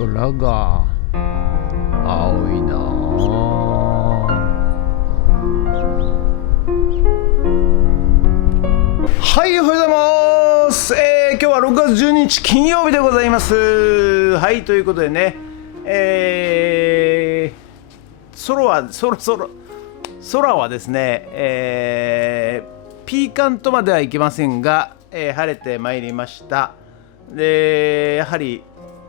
空が青いなはい、おはようございます。今日は6月12日金曜日でございます。はい、ということでね、空はですね、ピーカンとまではいきませんが、晴れてまいりました。で、やはり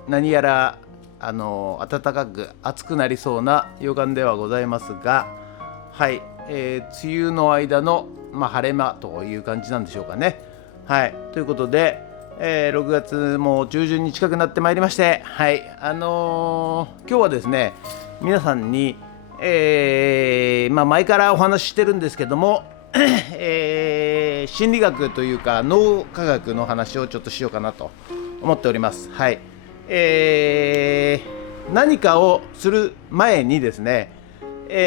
何やら暖かく暑くなりそうな予感ではございますが、はい、梅雨の間の、晴れ間という感じなんでしょうかね。はい、ということで、6月も中旬に近くなってまいりまして、はい、今日はですね、皆さんに、前からお話ししてるんですけども、心理学というか脳科学の話をちょっとしようかなと思っております。はい、何かをする前にですね、や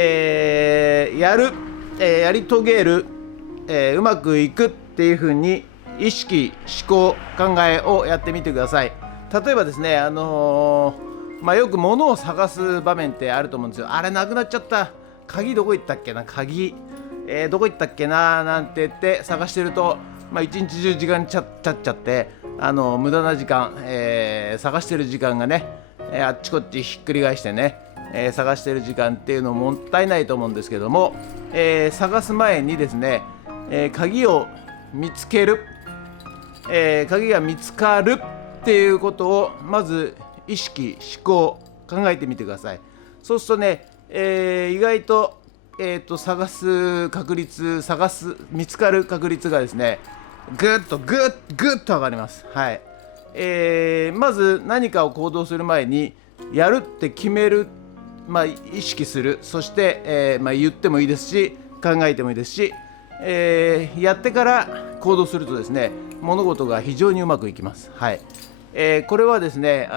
り遂げる、うまくいくっていう風に意識、思考、考えをやってみてください。例えばですね、よく物を探す場面ってあると思うんですよ。あれなくなっちゃった、鍵どこ行ったっけな、鍵、どこ行ったっけななんて言って探してると、一日中時間経っちゃって無駄な時間、探してる時間がね、あっちこっちひっくり返してね、探してる時間っていうのもったいないと思うんですけども、探す前にですね、鍵を見つける、鍵が見つかるっていうことをまず意識、思考、考えてみてください。そうするとね、意外と、探す確率、見つかる確率がですね、ぐっと上がります。はい、まず何かを行動する前にやるって決める、意識する、そして、言ってもいいですし考えてもいいですし、やってから行動するとですね、物事が非常にうまくいきます。はい、これはですね、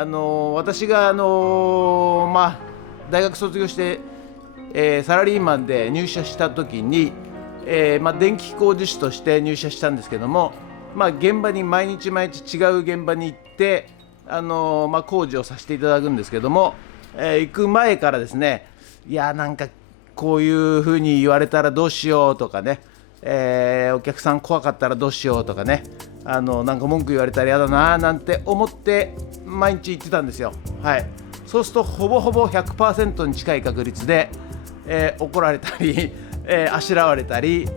私が、大学卒業して、サラリーマンで入社した時に、電気工事士として入社したんですけども、現場に毎日違う現場に行って、工事をさせていただくんですけども、行く前からですね、いやなんかこういう風に言われたらどうしようとかね、お客さん怖かったらどうしようとかね、なんか文句言われたら嫌だななんて思って毎日行ってたんですよ。はい、そうするとほぼ 100% に近い確率で、怒られたり、あしらわれたり、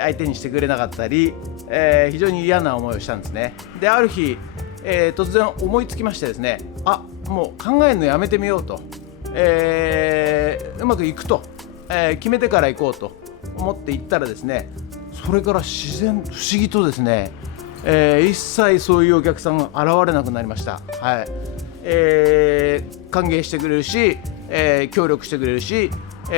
相手にしてくれなかったり、非常に嫌な思いをしたんですね。で、ある日、突然思いつきましてですね、もう考えるのやめてみようと、うまくいくと、決めてから行こうと思って行ったらですね、それから不思議とですね、一切そういうお客さんが現れなくなりました。はい、歓迎してくれるし、協力してくれるし、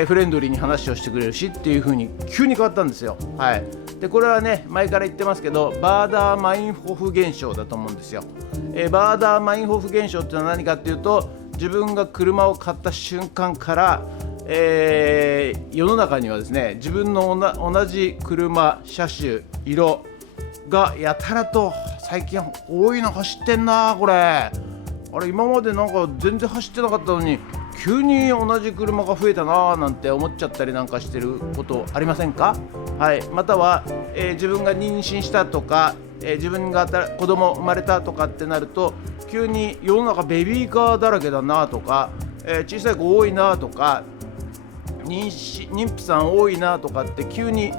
フレンドリーに話をしてくれるしっていう風に急に変わったんですよ。はい、でこれはね、前から言ってますけど、バーダーマインホフ現象だと思うんですよ。バーダーマインホフ現象っていうのは何かっていうと、自分が車を買った瞬間から、世の中にはですね、自分の同じ車、車種、色がやたらと最近多いの走ってんな、これあれ今までなんか全然走ってなかったのに急に同じ車が増えたななんて思っちゃったりなんかしてることありませんか？はい、または、自分が妊娠したとか、自分が子供生まれたとかってなると、急に世の中ベビーカーだらけだなとか、小さい子多いなとか、妊婦さん多いなとかって急に、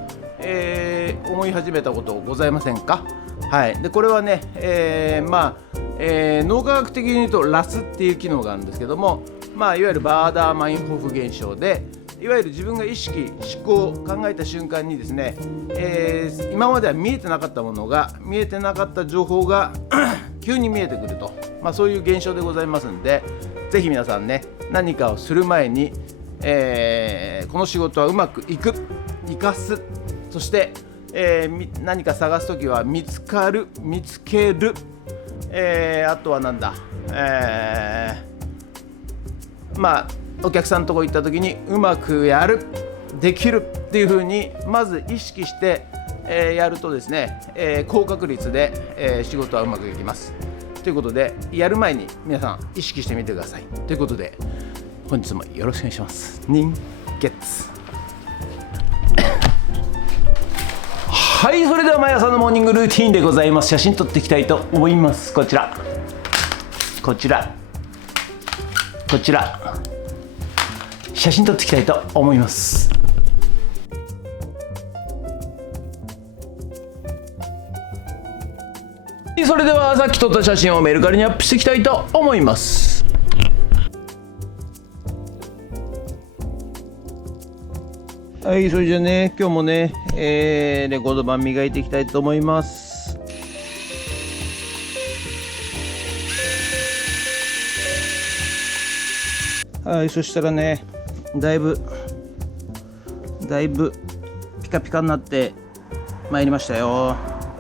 思い始めたことございませんか？はい、でこれはね、脳科学的に言うとラスっていう機能があるんですけども、いわゆるバーダーマインホフ現象で、いわゆる自分が意識、思考、考えた瞬間にですね、今までは見えてなかったものが、見えてなかった情報が急に見えてくると、そういう現象でございますので、ぜひ皆さんね、何かをする前に、この仕事はうまくいく、生かす、そして、何か探すときは見つかる、見つける、あとはなんだ、お客さんのところ行ったときにうまくやる、できるっていう風にまず意識して、やるとですね、高確率で、仕事はうまくいきます。ということで、やる前に皆さん意識してみてくださいということで、本日もよろしくお願いします。人月はい、それでは毎朝のモーニングルーティンでございます。写真撮っていきたいと思います。こちら写真撮っていきたいと思います。それではさっき撮った写真をメルカリにアップしていきたいと思います。はい、それじゃね、今日もね、レコード盤磨いていきたいと思います。はい、そしたらね、だいぶピカピカになってまいりましたよ。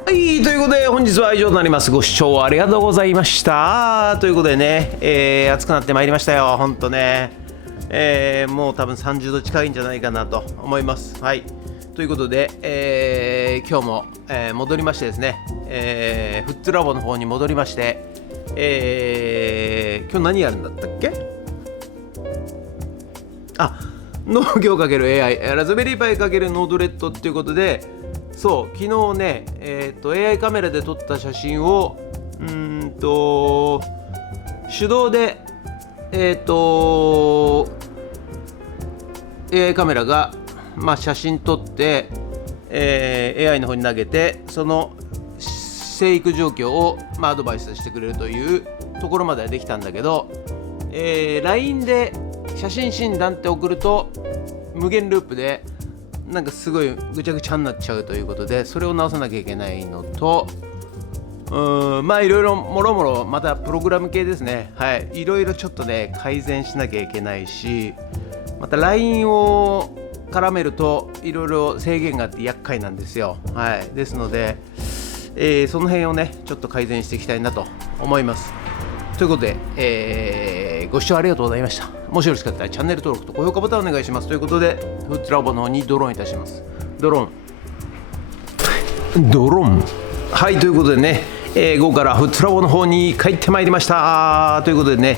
はい、ということで本日は以上となります。ご視聴ありがとうございました。ということでね、暑くなってまいりましたよ。ほんとね、もう多分30度近いんじゃないかなと思います。はい、ということで、今日も、戻りましてですね、フッツラボの方に戻りまして、今日何やるんだったっけ？農業×AI ラズベリーパイ×ノードレッドっていうことで、そう昨日ね、AI カメラで撮った写真を手動でAI カメラが、写真撮って、AI の方に投げて、その生育状況を、アドバイスしてくれるというところまではできたんだけど、LINE で写真診断って送ると無限ループでなんかすごいぐちゃぐちゃになっちゃうということで、それを直さなきゃいけないのと、いろいろもろもろまたプログラム系ですね。はい、いろいろちょっとね改善しなきゃいけないし、また LINE を絡めるといろいろ制限があって厄介なんですよ。はい、ですので、その辺をねちょっと改善していきたいなと思います。ということで、ご視聴ありがとうございました。もしよろしかったらチャンネル登録と高評価ボタンお願いします。ということでフッツラボの方にドローンいたします。ドローンはい、ということでね、午後からフッツラボの方に帰ってまいりましたということでね、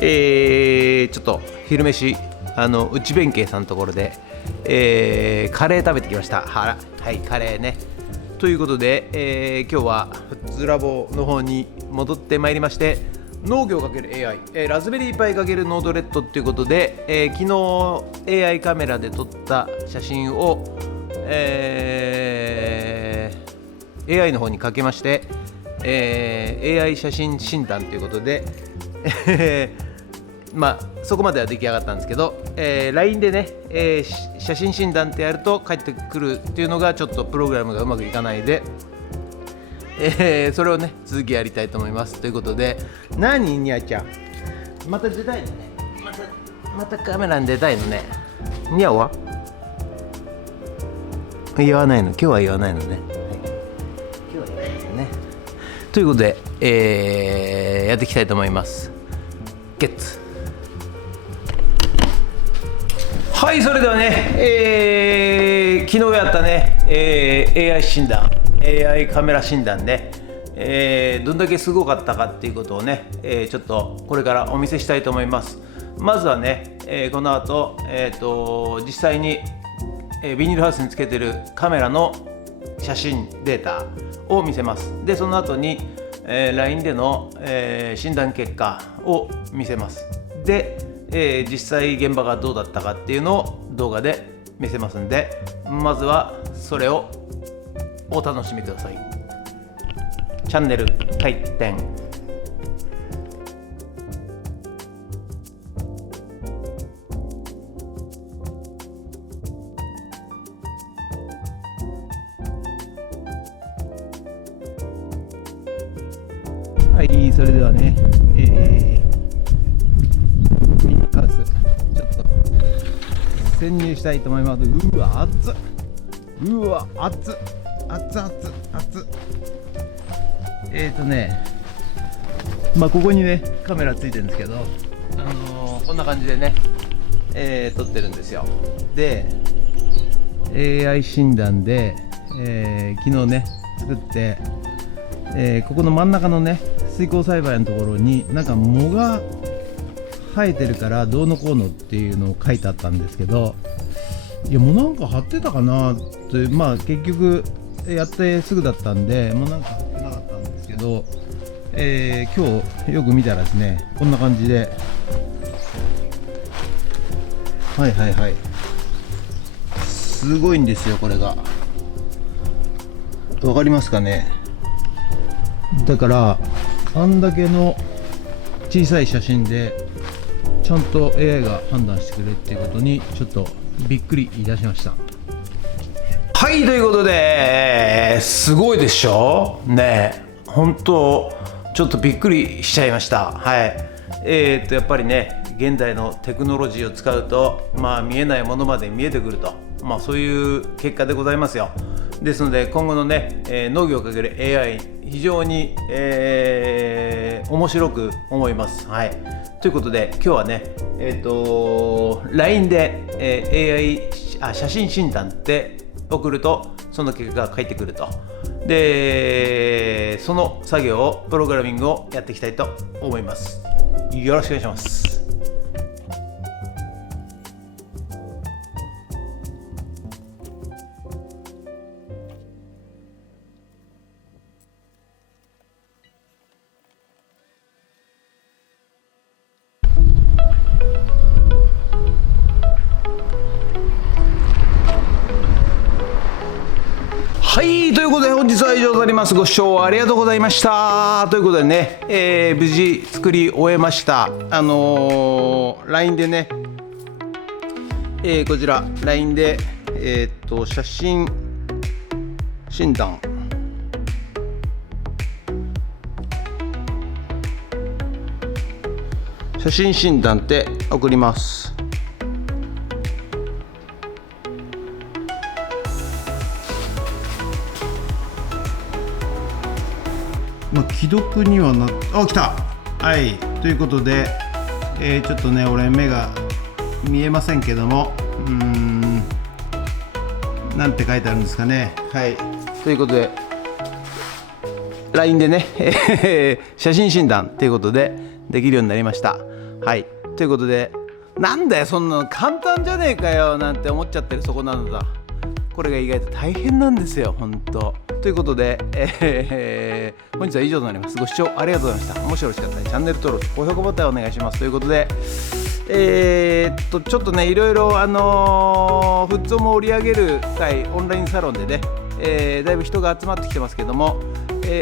ちょっと昼飯内弁慶さんのところで、カレー食べてきました。はい、カレーね。ということで、今日はフッツラボの方に戻ってまいりまして、農業×AI、ラズベリーパイ×ノードレッドということで、昨日 AI カメラで撮った写真を、AI の方にかけまして、AI 写真診断ということでそこまでは出来上がったんですけど、LINE でね、写真診断ってやると返ってくるっていうのがちょっとプログラムがうまくいかないで、それをね続きやりたいと思います。ということで、何にゃちゃんまた出たいのね。またカメラに出たいのね。にゃは言わないの。今日は言わないのね。はい、今日は言わないのね。ということで、やっていきたいと思います。ゲッツ。はい、それではね、昨日やったね、AI 診断、AI カメラ診断で、どんだけすごかったかっていうことをね、ちょっとこれからお見せしたいと思います。まずはね、この後、実際に、ビニールハウスにつけてるカメラの写真データを見せます。でその後に、LINE での、診断結果を見せます。で、実際現場がどうだったかっていうのを動画で見せますんで、まずはそれをお楽しみください。チャンネル開店。はい、それではね、ミニハウスちょっと潜入したいと思います。うわ熱っ、うわ熱っ、熱っ。ここにねカメラついてるんですけど、こんな感じでね、撮ってるんですよ。で AI 診断で、昨日ね作って、ここの真ん中のね水耕栽培のところになんか藻が生えてるからどうのこうのっていうのを書いてあったんですけど、いやもうなんか貼ってたかなって、まあ結局やってすぐだったんでもうなんか貼ってなかったんですけど、今日よく見たらですね、こんな感じで、はいはいはい、すごいんですよこれが。わかりますかね。だからあんだけの小さい写真でちゃんと AI が判断してくれるっていうことにちょっとびっくりいたしました。はい、ということですごいでしょね。本当ちょっとびっくりしちゃいました。はい。やっぱりね、現代のテクノロジーを使うと、まあ見えないものまで見えてくると、まあそういう結果でございますよ。ですので今後のね、農業をかける AI 非常に、面白く思います。はい。ということで今日はね、LINE で、写真診断って送るとその結果が返ってくると。でその作業をプログラミングをやっていきたいと思います。よろしくお願いします。はい、ということで本日は以上となります。ご視聴ありがとうございました。ということでね、無事作り終えました。LINE でね、こちら LINE で、写真診断って送ります。まあ、既読には来た。はい、ということで、ちょっとね俺目が見えませんけども、なんて書いてあるんですかね。はい、ということで LINE でね写真診断ということでできるようになりました。はい、ということで、なんだよそんなの簡単じゃねえかよなんて思っちゃってるそこなのだ。これが意外と大変なんですよ本当。ということで、本日は以上となります。ご視聴ありがとうございました。もしよろしかったらチャンネル登録、高評価ボタンお願いします。ということで、ちょっとねいろいろフットも盛り上げる会オンラインサロンでね、だいぶ人が集まってきてますけども、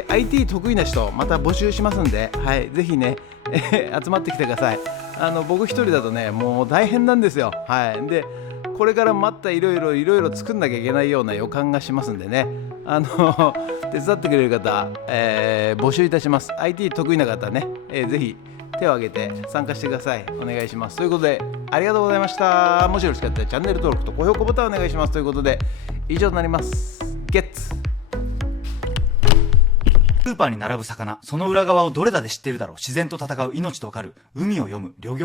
IT 得意な人また募集しますんで、はい、ぜひね集まってきてください。僕一人だとねもう大変なんですよ。はい。でこれからまたいろいろ作んなきゃいけないような予感がしますんでね、手伝ってくれる方、募集いたします。 IT 得意な方ね、ぜひ手を挙げて参加してください。お願いします。ということでありがとうございました。もしよろしかったらチャンネル登録と高評価ボタンお願いします。ということで以上となります。ゲッツスーパーに並ぶ魚、その裏側をどれだけ知っているだろう。自然と戦う、命とわかる、海を読む、漁業